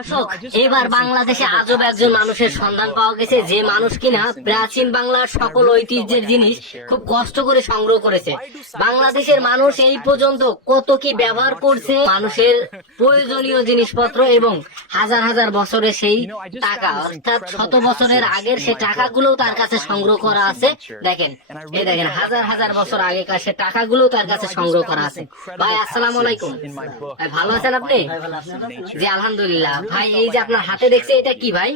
দর্শক, এবার বাংলাদেশে আজব একজন মানুষের সন্ধান পাওয়া গেছে, যে মানুষ কিনা প্রাচীন বাংলার সকল ঐতিহ্যের জিনিস খুব কষ্ট করে সংগ্রহ করেছে। বাংলাদেশের মানুষ এই পর্যন্ত কত কি ব্যবহার করছে, মানুষের প্রয়োজনীয় জিনিসপত্র এবং হাজার হাজার বছরের সেই টাকা, অর্থাৎ শত বছরের আগের সেই টাকাগুলো তার কাছে সংগ্রহ করা আছে। দেখেন, এই দেখেন, হাজার হাজার বছর আগেকার সে টাকাগুলো তার কাছে সংগ্রহ করা আছে। ভাই, আসসালামু আলাইকুম। ভাই, ভালো আছেন আপনি? জি, আলহামদুলিল্লাহ। ভাই, এই যে আপনার হাতে দেখছি, এটা কি ভাই?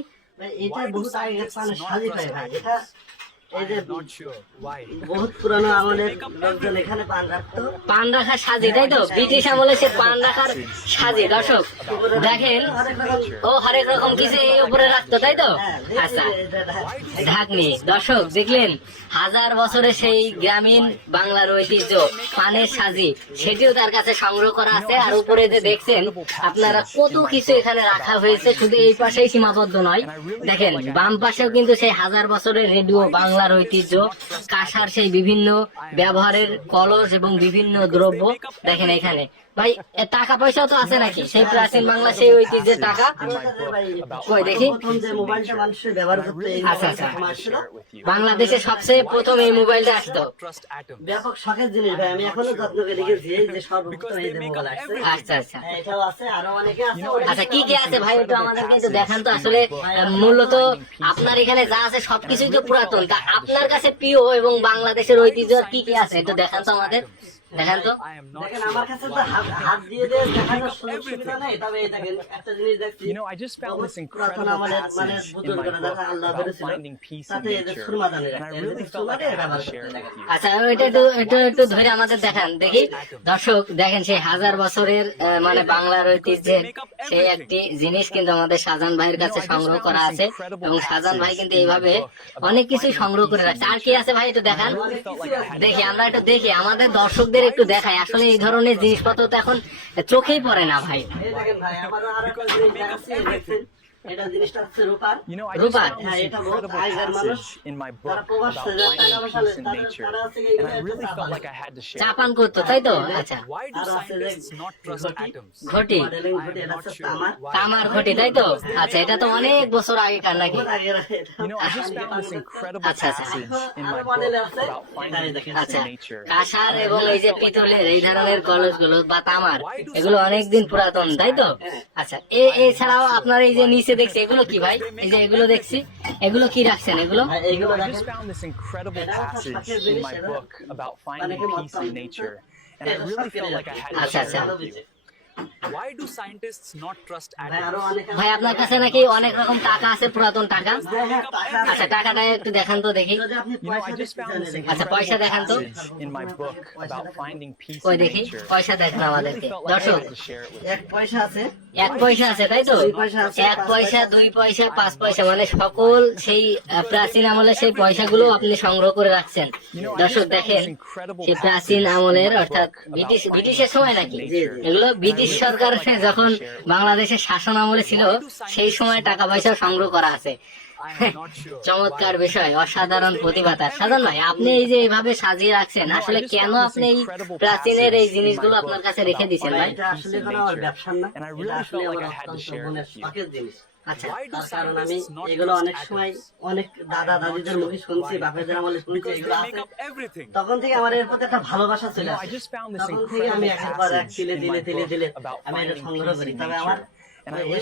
এটা বহুত আগে সাজি পায় ভাই। এটা এই যে বহুত পুরানো আমলের লোকজন এখানে পান রাখতো। পান রাখার সাজি, তাই তো? ব্রিটিশ আমলে সে পান রাখার সাজি। দর্শক দেখেন, ও হরেক রকম কিছু এই উপরে রাখতো, তাই তো? আচ্ছা, ঢাকনি। দর্শক দেখলেন, হাজার বছরের সেই গ্রামীণ বাংলার ঐতিহ্য পানের সাজি, সেটিও তার কাছে সংগ্রহ করা আছে। আর উপরে যে দেখছেন আপনারা, কত কিছু এখানে রাখা হয়েছে। শুধু এই পাশেই সীমাবদ্ধ নয়, দেখেন বাম পাশেও কিন্তু সেই হাজার বছরের রেডিও, বাংলার ঐতিহ্য, কাঁসার সেই বিভিন্ন ব্যবহারের কলস এবং বিভিন্ন দ্রব্য। দেখেন এখানে ভাই, টাকা পয়সাও তো আছে নাকি সেই প্রাচীন বাংলা সেই ঐতিহ্যের টাকা? কই দেখি। আচ্ছা আচ্ছা, বাংলাদেশে সবচেয়ে প্রথম এই মোবাইলটা আসতো। ব্যাপক শখের জিনিস ভাই, আমি এখনো যত্ন করে রেখেছি। এই যে সর্বপ্রথম এই যে মোবাইল আসছে। আচ্ছা আচ্ছা, এটাও আছে, আরো অনেকে আছে। আচ্ছা, কি কি আছে ভাই একটু আমাদেরকে একটু দেখান তো। আসলে মূলত আপনার এখানে যা আছে সবকিছুই তো পুরাতন, তা আপনার কাছে প্রিয় এবং বাংলাদেশের ঐতিহ্য কি কি আছে একটু দেখান তো আমাদের। দেখেন তো। দেখেন, আমার কাছে তো হাত দিয়ে দিয়ে দেখানোর সুযোগ সুবিধা নেই। তবে এই দেখেন, একটা জিনিস দেখছি, পুরাতন আমলের মানে বুজুর্গরা যারা আল্লাহ বলেছিল, তাতে এই যে সুরমাদানি রাখতে, এই যে সুরমাদানি ব্যবহার করতে দেখেন। আচ্ছা, এটা একটু ধরে আমাদের দেখান দেখি। দর্শক দেখেন, সেই হাজার বছরের মানে বাংলার ঐতিহ্যের সেই একটি জিনিস কিন্তু আমাদের শাহজাহান ভাইয়ের কাছে সংগ্রহ করা আছে। এবং শাহজাহান ভাই কিন্তু এইভাবে অনেক কিছু সংগ্রহ করে রাখছে। আর কি আছে ভাই একটু দেখান দেখি, আমরা একটু দেখি, আমাদের দর্শকদের একটু দেখাই। আসলে এই ধরনের জিনিসপত্র তো এখন চোখেই পড়ে না ভাই। এই দেখেন ভাই, আমারও আরো একটা জিনিস দেখাচ্ছি, দেখছেন? এটা জিনিসটা হচ্ছে রূপার। রূপার, হ্যাঁ, এটা বহুত আগের মানুষ যারা প্রবাস টাকা পয়সা তারা হচ্ছে এগুলো একটা চাপান করতো, তাই তো? আচ্ছা, আর আছে যে ঘটি, মডেলিং ঘটি, এটা হচ্ছে তামার। তামার ঘটি, তাই তো? আচ্ছা, এটা তো অনেক বছর আগেকার নাকি? আগের এটা। আচ্ছা আচ্ছা আরো মডেল আছে, এটাই দেখেন। আচ্ছা, কাঁসার এবং এই যে পিতলের এই ধরনের কলসগুলো বা তামার, এগুলো অনেকদিন পুরাতন, তাই তো? আচ্ছা, এছাড়াও আপনার এই যে নিচে দেখছি, এগুলো কি ভাই? এই যে এগুলো দেখছি, এগুলো কি রাখছেন এগুলো? এইগুলো I দেখেন, just found this incredible passage in my book about finding peace in nature, and I really felt like I had to আচ্ছা share আচ্ছা, it with you. Why do scientists not trust ভাই আরো atoms? অনেক ভাই আপনার কাছে নাকি অনেক রকম টাকা আছে, পুরাতন টাকা? হ্যাঁ, হ্যাঁ, টাকা আছে। আচ্ছা, টাকাটা একটু দেখান তো দেখি। যদি আপনি You know, পয়সা I just found this দেখতে আচ্ছা, চান, পয়সা দেখান তো। passage in my book about finding peace ওই in দেখি, nature. পয়সা দেখান I really আমাদেরকে। felt like I দর্শক, had to share it with এক পয়সা আছে, এক পয়সা আছে, তাই তো? দুই পয়সা আছে, এক পাঁচ পয়সা, পয়সা, দুই পয়সা, 5 পয়সা, মানে সকল সেই প্রাচীন আমলের সেই পয়সাগুলো আপনি সংগ্রহ করে রাখছেন। দর্শক দেখেন, সেই প্রাচীন আমলের, অর্থাৎ ব্রিটিশের সময় নাকি? এগুলো ব্রিটিশ সরকার যখন বাংলাদেশের শাসন আমলে ছিল, সেই সময় টাকা পয়সা সংগ্রহ করা আছে। চমৎকার বিষয়, অসাধারণ প্রতিভাতা। সাধারণ ভাই, আপনি এই যে এইভাবে সাজিয়ে রাখছেন, আসলে কেন আপনি এই প্রাচীনের এই জিনিসগুলো আপনার কাছে রেখে দিচ্ছেন ভাই? এটা আসলে কোনো আমার ব্যবসার না, এটা আসলে আমার অত্যন্ত মনের শখের জিনিস। আচ্ছা, তার কারণ আমি এগুলো অনেক সময় অনেক দাদা দাদিদের মুখে শুনছি, বাপেদের আমলে শুনছি, এগুলো আছে। তখন থেকে আমার এর প্রতি একটা ভালোবাসা চলে আসে। তখন থেকে আমি একের পর এক তিলে তিলে তিলে তিলে আমি এটা সংগ্রহ করি। তবে আমার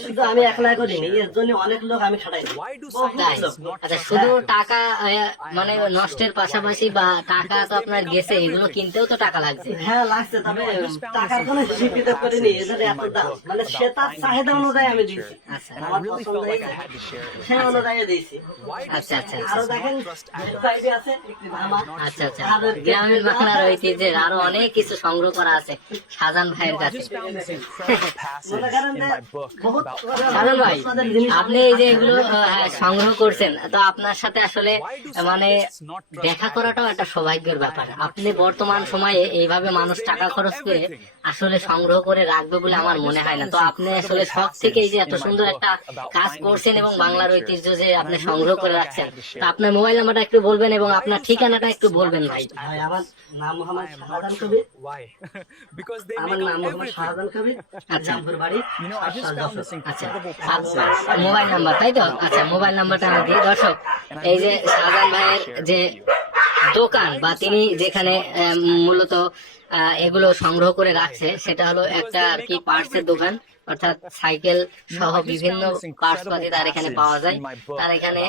শুধু আমি একলা করিনি, এর জন্য অনেক লোক আমি খাটাই। তাই? আচ্ছা, শুধু টাকা মানে নষ্টের পাশাপাশি, বা টাকা তো আপনার গেছে, এগুলো কিনতেও তো টাকা লাগছে। হ্যাঁ, লাগছে। তবে টাকার কোনো হিসেব কিতাব করিনি, এদের এত দাম, মানে সে তার চাহিদা অনুযায়ী আমি দিয়েছি। আচ্ছা আমার পছন্দ হয়েছে, সেই অনুযায়ী দিয়েছি। আচ্ছা আচ্ছা আরো দেখেন, সাইডে আছে একটি ধামা। আচ্ছা আচ্ছা, গ্রামীণ বাংলার ঐতিহ্যের আরো অনেক কিছু সংগ্রহ করা আছে শাহজাহান ভাইয়ের কাছে। মনে করেন যে বহুত শাহজাহান ভাই, আপনি এই যে এগুলো সংগ্রহ করছেন, তো আপনার সাথে আসলে মানে দেখা করাটাও একটা সৌভাগ্যের ব্যাপার। আপনি বর্তমান সময়ে এইভাবে মানুষ টাকা খরচ করে আসলে সংগ্রহ করে রাখবে বলে আমার মনে হয় না। তো আপনি আসলে শখ থেকে এই যে এত সুন্দর একটা কাজ করছেন এবং বাংলার ঐতিহ্য যে আপনি সংগ্রহ করে রাখছেন, তো আপনার মোবাইল নাম্বারটা একটু বলবেন এবং আপনার ঠিকানাটা একটু বলবেন ভাই। ভাই, আমার নাম Mohammad Shahjahan Kabir. Why? Because they আমার make নাম up মোহাম্মদ everything. শাহজাহান কবির, জামপুর বাড়ি, আচ্ছা মোবাইল নাম্বার তাই তো? আচ্ছা মোবাইল নাম্বারটা আমি দিই। দর্শক এই যে শাহজাহান ভাইয়ের যে দোকান বা তিনি যেখানে মূলত এগুলো সংগ্রহ করে রাখছে সেটা হলো একটা আর কি পার্টসের দোকান, অর্থাৎ সাইকেল সহ বিভিন্ন পার্টস পাতি তার এখানে পাওয়া যায়। তার এখানে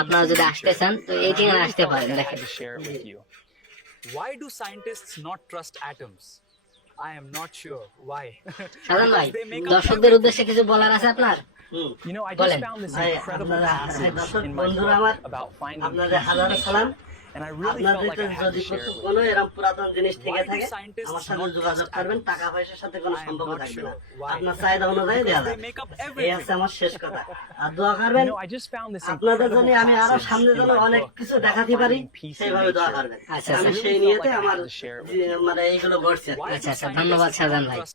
আপনারা যদি আসতে চান তো এই ঠিকানা আসতে পারেন। দেখেন Why do scientists not trust atoms? I am not sure why. Shahjahan ভাই দর্শকদের উদ্দেশ্যে কিছু বলার আছে আপনার? You know, I Bolen. just found this ভাই, incredible আপনারা passage দর্শক in my বন্ধুরা book আমার, about finding আপনাদের peace in হাজারো সালাম। nature. And I really felt আপনাদের like I had যদি to share it with কোনো you. এরকম পুরাতন জিনিস থেকে Why do থাকে scientists আমার সাথে not যোগাযোগ trust করবেন, atoms? টাকা পয়সার সাথে কোনো I am সম্পর্ক not থাকবে না, sure. Why? আপনার চাহিদা অনুযায়ী দেওয়া Because they যাবে। make up এই everything. হচ্ছে আমার শেষ কথা। আর দোয়া করবেন You know, I just found this আপনাদের incredible জন্য আমি আরো passage সামনে in যেন my অনেক book কিছু about দেখাতে পারি finding peace in সেইভাবে দোয়া nature. করবেন। আচ্ছা, আমি আচ্ছা। সেই নিয়েতে Like I আমার had to share it with মানে এইগুলো করছি। Why do আচ্ছা, আচ্ছা, scientists ধন্যবাদ not শাহজাহান ভাই। trust